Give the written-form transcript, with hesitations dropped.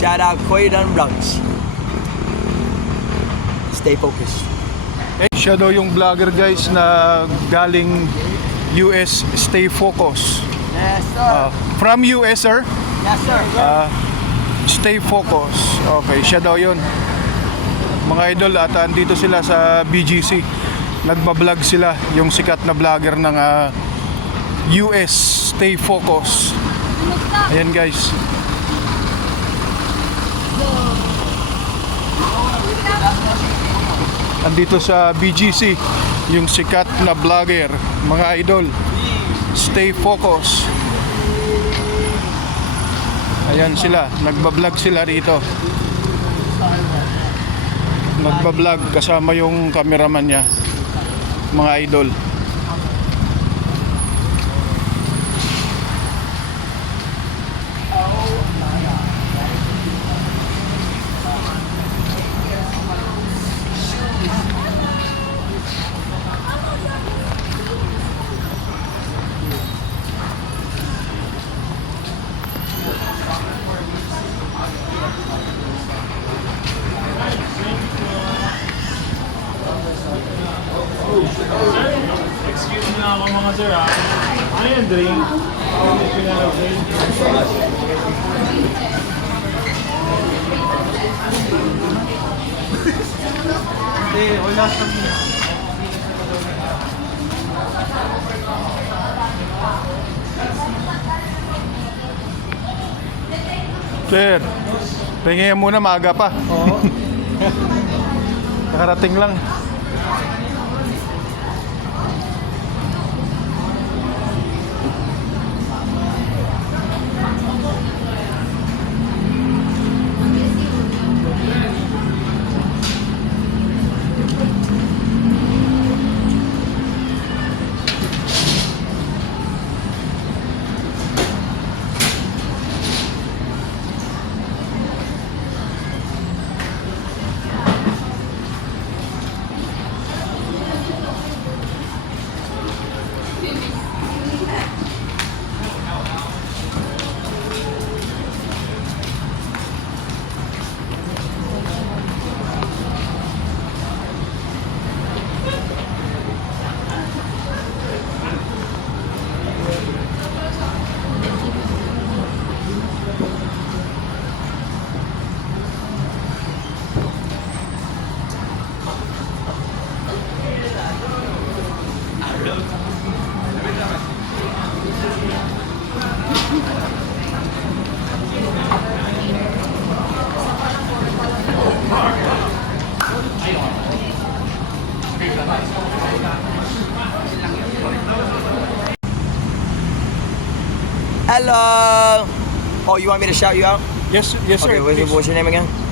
Shout out Croydon Bronx. Stay focused. Siya daw yung vlogger guys na galing US. Stay focused. Yes, sir. From US, sir? Yes, sir. Stay focused. Okay, siya daw yun. Mga idol, at andito sila sa BGC. Nagbablog sila, yung sikat na vlogger ng US. Stay focused. Ayan guys. Andito sa BGC, yung sikat na vlogger, mga idol. Stay focused. Ayan sila, nagbablog sila rito. Nagbablog kasama yung cameraman niya, mga idol. Excuse me na ako mga sir ha. Ano yung drink? Hindi, wala sa Sir, tingin muna, maaga pa. Oo. Nakarating lang. Hello. Oh, you want me to shout you out? Yes, yes sir. Okay, please. what's your name again?